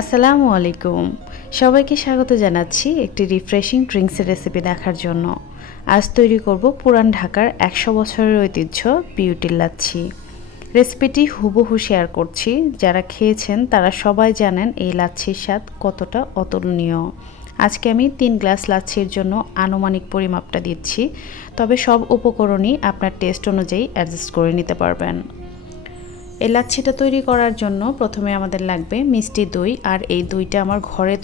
আসসালামু আলাইকুম। সবাইকে স্বাগত জানাচ্ছি একটি রিফ্রেশিং ড্রিঙ্কসের রেসিপি দেখার জন্য। আজ তৈরি করব পুরান ঢাকার 100 বছরের ঐতিহ্য বিউটির লাচ্ছি। রেসিপিটি হুবহু শেয়ার করছি। যারা খেয়েছেন তারা সবাই জানেন এই লাচ্ছির স্বাদ কতটা অতুলনীয়। আজকে আমি 3 গ্লাস লাচ্ছির জন্য আনুমানিক পরিমাপটা দিচ্ছি, তবে সব উপকরণই আপনার টেস্ট অনুযায়ী অ্যাডজাস্ট করে নিতে পারবেন। এই লাচ্ছিটা তৈরি করার জন্য প্রথমে আমাদের লাগবে মিষ্টি দই, আর এই দইটা আমার ঘরে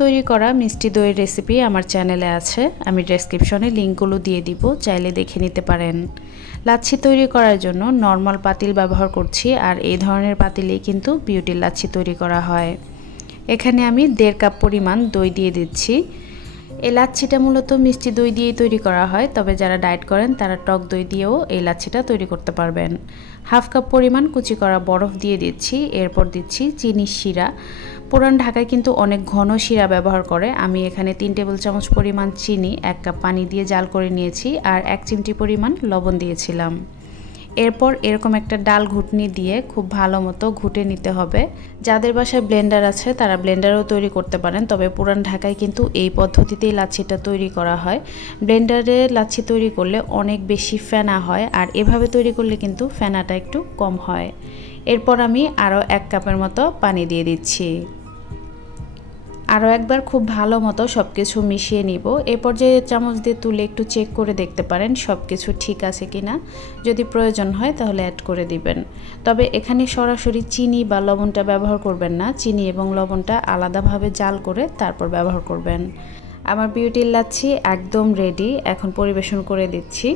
তৈরি করা মিষ্টি দইয়ের রেসিপি আমার চ্যানেলে আছে। আমি ডেসক্রিপশনে লিঙ্কগুলো দিয়ে দিব, চাইলে দেখে নিতে পারেন। লাচ্ছি তৈরি করার জন্য নর্মাল পাতিল ব্যবহার করছি, আর এই ধরনের পাতিলেই কিন্তু বিউটির লাচ্ছি তৈরি করা হয়। এখানে আমি 1.5 কাপ পরিমাণ দই দিয়ে দিচ্ছি। এই লাচ্ছিটা মূলত মিষ্টি দই দিয়েই তৈরি করা হয়, তবে যারা ডায়েট করেন তারা টক দই দিয়েও এই লাচ্ছিটা তৈরি করতে পারবেন। 1/2 কাপ পরিমাণ কুচি করা বরফ দিয়ে দিচ্ছি। এরপর দিচ্ছি চিনির শিরা। পুরান ঢাকায় কিন্তু অনেক ঘন শিরা ব্যবহার করে। আমি এখানে 3 টেবিল চামচ পরিমাণ চিনি 1 কাপ পানি দিয়ে জাল করে নিয়েছি, আর 1 চিমটি পরিমাণ লবণ দিয়েছিলাম। এরপর এরকম একটা ডাল ঘুটনি দিয়ে খুব ভালো মতো ঘুটে নিতে হবে। যাদের বাসায় ব্লেন্ডার আছে তারা ব্লেন্ডারও তৈরি করতে পারেন, তবে পুরান ঢাকায় কিন্তু এই পদ্ধতিতেই লাচ্ছিটা তৈরি করা হয়। ব্লেন্ডারে লাচ্ছি তৈরি করলে অনেক বেশি ফেনা হয়, আর এভাবে তৈরি করলে কিন্তু ফেনাটা একটু কম হয়। এরপর আমি আরও 1 কাপের মতো পানি দিয়ে দিচ্ছি। আরও একবার খুব ভালো মতো সব কিছু মিশিয়ে নিব। এরপর যে চামচ দিয়ে তুলে একটু চেক করে দেখতে পারেন সব কিছু ঠিক আছে কিনা। যদি প্রয়োজন হয় তাহলে অ্যাড করে দিবেন। তবে এখানে সরাসরি চিনি বা লবণটা ব্যবহার করবেন না, চিনি এবং লবণটা আলাদাভাবে জাল করে তারপর ব্যবহার করবেন। আমার বিউটির লাচ্ছি একদম রেডি। এখন পরিবেশন করে দিচ্ছি।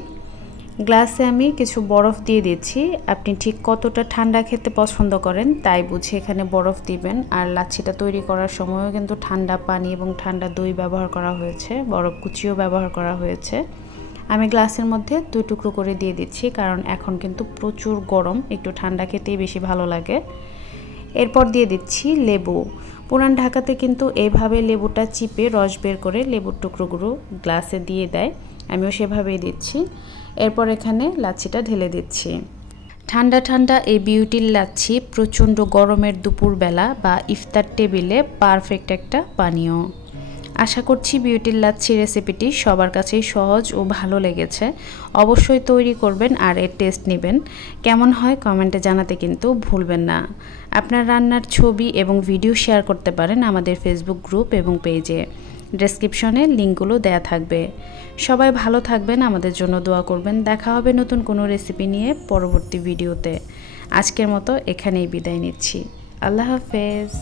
গ্লাসে আমি কিছু বরফ দিয়ে দিচ্ছি। আপনি ঠিক কতটা ঠান্ডা খেতে পছন্দ করেন তাই বুঝে এখানে বরফ দিবেন। আর লাচ্ছিটা তৈরি করার সময়ও কিন্তু ঠান্ডা পানি এবং ঠান্ডা দই ব্যবহার করা হয়েছে, বরফ কুচিও ব্যবহার করা হয়েছে। আমি গ্লাসের মধ্যে 2 টুকরো করে দিয়ে দিচ্ছি, কারণ এখন কিন্তু প্রচুর গরম, একটু ঠান্ডা খেতেই বেশি ভালো লাগে। এরপর দিয়ে দিচ্ছি লেবু। পুরান ঢাকাতে কিন্তু এইভাবে লেবুটা চিপে রস বের করে লেবুর টুকরোগুলো গ্লাসে দিয়ে দেয়, আমিও সেভাবেই দিচ্ছি। এরপর এখানে লাচ্ছিটা ঢেলে দিচ্ছি। ঠান্ডা ঠান্ডা এই বিউটির লাচ্ছি প্রচণ্ড গরমের দুপুরবেলা বা ইফতার টেবিলে পারফেক্ট একটা পানীয়। আশা করছি বিউটির লাচ্ছি রেসিপিটি সবার কাছেই সহজ ও ভালো লেগেছে। অবশ্যই তৈরি করবেন আর এর টেস্ট নেবেন। কেমন হয় কমেন্টে জানাতে কিন্তু ভুলবেন না। আপনার রান্নার ছবি এবং ভিডিও শেয়ার করতে পারেন আমাদের ফেসবুক গ্রুপ এবং পেজে। ডেসক্রিপশনে লিঙ্কগুলো দেয়া থাকবে। সবাই ভালো থাকবেন, আমাদের জন্য দোয়া করবেন। দেখা হবে নতুন কোনো রেসিপি নিয়ে পরবর্তী ভিডিওতে। আজকের মতো এখানেই বিদায় নিচ্ছি। আল্লাহ হাফেজ।